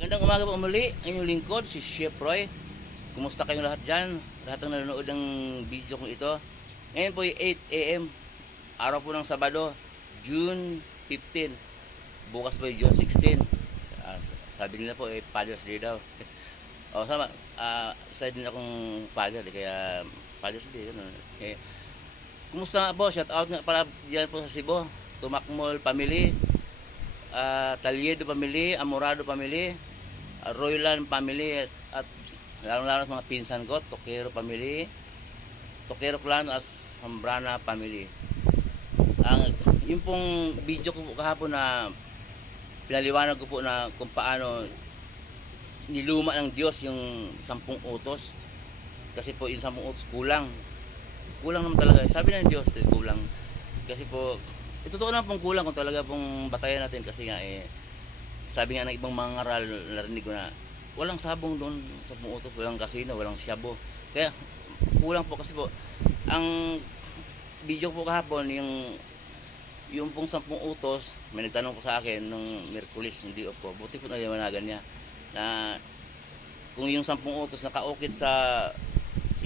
Magandang umaga po muli, ang inyong lingkod, si Chef Roy. Kumusta kayong lahat dyan? Lahat ng nanonood ng video kong ito. Ngayon po ay 8 AM, araw po ng Sabado, June 15. Bukas po ay June 16. Sabi nila po ay Father's Day daw. O sama, side din akong father, kaya Father's Day. Kumusta nga po? Shout out nga para dyan po sa Cebu, Tumakmol family, Taliedo family, Amorado family, Roylan family, at lalo-lalo sa mga pinsan ko, Tokero family, Tokero clan at Hambrana family. Yung pong video ko po kahapon na pinaliwanag ko po na kung paano niluma ng Diyos yung 10 utos, kasi po yung 10 utos kulang naman talaga. Sabi ng Diyos kulang, kasi po totoo na pong kulang kung talaga pong batayan natin, kasi nga sabi nga ng ibang mga ngaral, narinig ko na walang sabong doon sa utos, walang kasino, walang syabo, kaya kulang po. Kasi po ang video po kahapon, yung pong 10 utos, may nagtanong po sa akin nung Miyerkules, hindi po, buti po naliwanagan niya na kung yung 10 utos nakaukit sa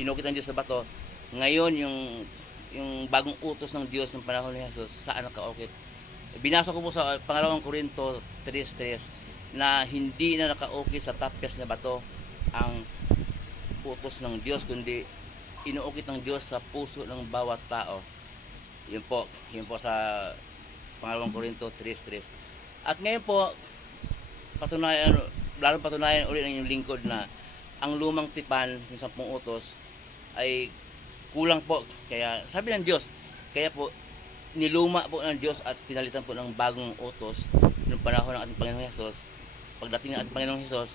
inukit ng Diyos sa bato, ngayon yung bagong utos ng Diyos ng panahon ni Jesus, saan nakaukit? Binasa ko po sa pangalawang Korinto 3:3 na hindi na nakaukit sa tapyas na bato ang utos ng Diyos, kundi inuukit ng Diyos sa puso ng bawat tao. Yun po sa pangalawang Korinto 3:3. At ngayon po, patunayan ulit ng inyong lingkod na ang lumang tipan, yung 10 utos, ay kulang po. Kaya sabi ng Diyos, kaya po niluma po ng Diyos at pinalitan po ng bagong utos noong panahon ng ating Panginoong Hesus. Pagdating ng ating Panginoong Hesus,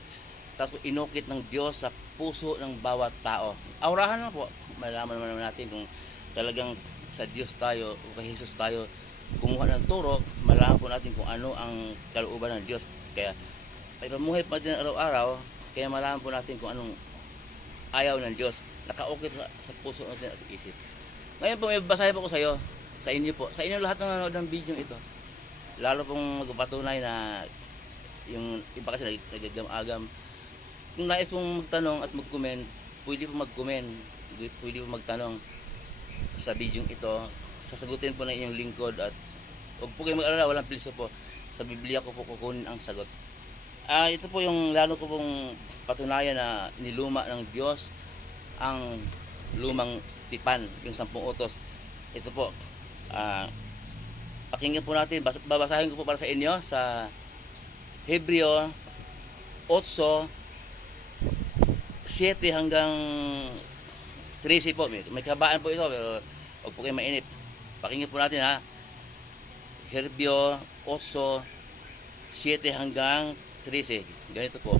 tapos inukit ng Diyos sa puso ng bawat tao. Aurahan na po, malaman naman natin kung talagang sa Diyos tayo o kay Hesus tayo kumuha ng turo, malaman po natin kung ano ang kalooban ng Diyos. Kaya ay pamuhay pa din araw-araw, kaya malaman po natin kung anong ayaw ng Diyos, nakaukit sa puso natin at sa isip. Ngayon po may basahin po ko sa iyo, sa inyo po, sa inyo lahat ng nanonood ng video ito, lalo pong magpatunay na yung iba kasi nagagam-agam. Kung nais pong magtanong at mag-comment, pwede po mag-comment, pwede po magtanong sa video ito, sasagutin po na inyong lingkod, at huwag po kayong mag-alala, walang pilso po, sa Biblia ko po kukunin ang sagot. Ito po yung lalo ko pong patunayan na niluma ng Diyos ang lumang tipan, yung 10 utos. Ito po, pakinggan po natin, babasahin ko po para sa inyo sa Hebreo 8:7 hanggang 13 po. May kabaan po ito, pero huwag po kayo mainip. Pakinggan po natin, ha. Hebreo 8:7 hanggang 13. Ganito po.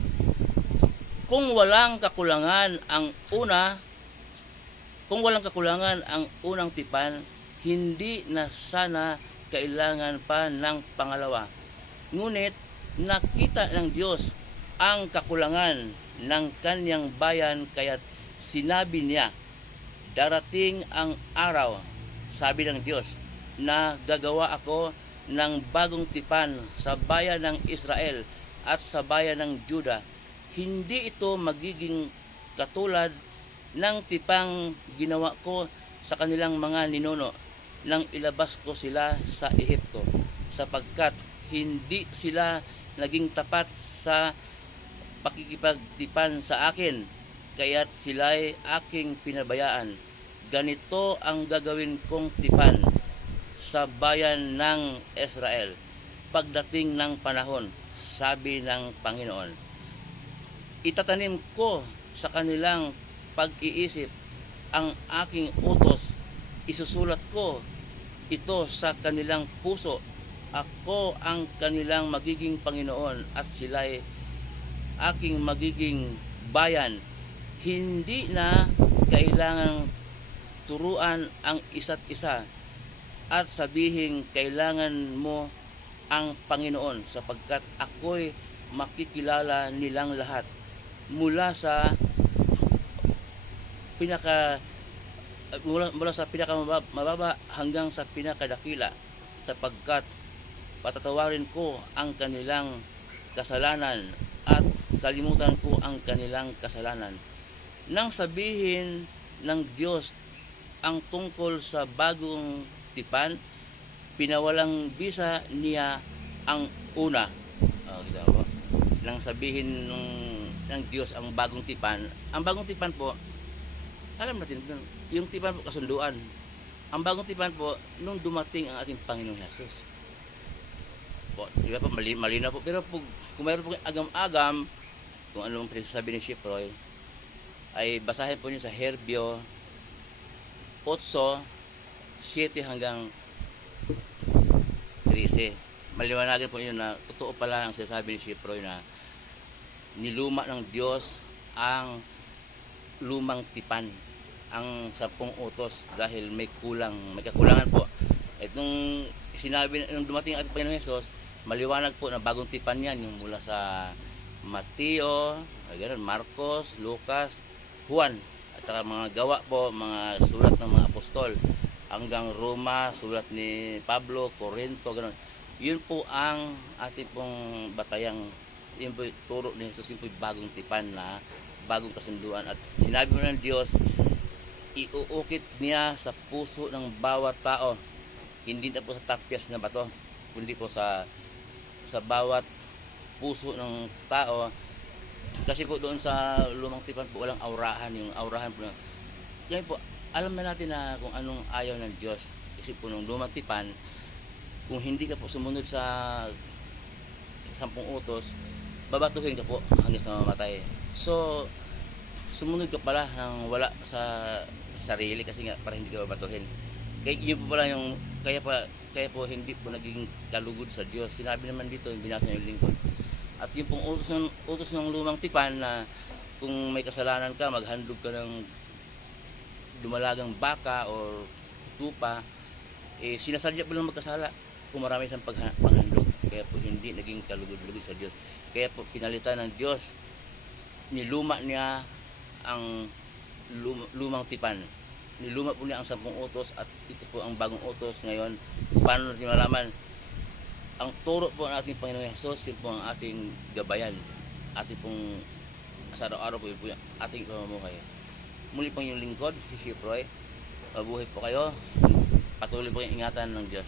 Kung walang kakulangan ang unang tipan, hindi na sana kailangan pa ng pangalawa. Ngunit nakita ng Diyos ang kakulangan ng kanyang bayan, kaya't sinabi niya, darating ang araw, sabi ng Diyos, na gagawa ako ng bagong tipan sa bayan ng Israel at sa bayan ng Juda. Hindi ito magiging katulad ng tipang ginawa ko sa kanilang mga ninuno nang ilabas ko sila sa Ehipto, sapagkat hindi sila naging tapat sa pakikipagtipan sa akin, kaya't sila'y aking pinabayaan. Ganito ang gagawin kong tipan sa bayan ng Israel pagdating ng panahon, sabi ng Panginoon. Itatanim ko sa kanilang pag-iisip ang aking utos, isusulat ko ito sa kanilang puso. Ako ang kanilang magiging Panginoon at sila'y aking magiging bayan. Hindi na kailangang turuan ang isa't isa at sabihin kailangan mo ang Panginoon, sapagkat ako'y makikilala nilang lahat mula sa pinakamababa hanggang sa pinakadakila, sapagkat patatawarin ko ang kanilang kasalanan at kalimutan ko ang kanilang kasalanan. Nang sabihin ng Diyos ang tungkol sa bagong tipan, pinawalang bisa niya ang una. Kita po. Nang sabihin ng Diyos ang bagong tipan po, alam natin, yung tipan po kasunduan. Ang bagong tipan po, nung dumating ang ating Panginoong Jesus. Po, di ba po, malinaw po. Pero kung mayroon po agam-agam, kung anong pinagsasabi ni Shiproy, ay basahin po niyo sa Herbio 8:7 hanggang 13. Maliwanagin po niyo na totoo pala ang sinasabi ni Shiproy na niluma ng Diyos ang lumang tipan, ang 10 utos dahil may kakulangan po. At nung dumating ang ating Panginoon Jesus, maliwanag po na bagong tipan yan, yung mula sa Mateo, Marcos, Lucas, Juan, at saka mga gawa po, mga sulat ng mga apostol, hanggang Roma, sulat ni Pablo, Corinto, gano'n. Yun po ang ating pong batayang, yun po turo ni Jesus, yun po bagong tipan na bagong kasunduan. At sinabi mo ng Diyos, iuukit niya sa puso ng bawat tao, hindi na po sa tapyas na bato, kundi po sa bawat puso ng tao. Kasi po doon sa lumang tipan po walang aurahan, yung aurahan po yan po, alam na natin na kung anong ayaw ng Diyos. Kasi po nung lumang tipan, kung hindi ka po sumunod sa 10 utos, babatuhin ka po hanggang sa mamatay. So sumunod ka pala ng wala sa sarili kasi nga para hindi ka babatuhin. Kaya yun po pala kaya po hindi po naging kalugod sa Diyos. Sinabi naman dito, binasa niyo yung lingkod. At yung pong utos ng lumang tipan na kung may kasalanan ka, maghandog ka ng dumalagang baka o tupa, sinasadya po lang magkasala kung marami siyang panghandog. Kaya po hindi naging kalugod-lugod sa Diyos. Kaya po pinalitan ng Diyos, niluma niya ang lumang tipan. Niluma po niya ang 10 utos at ito po ang bagong utos ngayon. Paano natin malaman? Ang turo po ng ating Panginoon Jesus, yun po ang ating gabayan. Ating pong sa araw-araw po yun po yung ating pamumuhay. Muli pong yung lingkod, si Shiproy. Mabuhay po kayo. Patuloy po yung ingatan ng Diyos.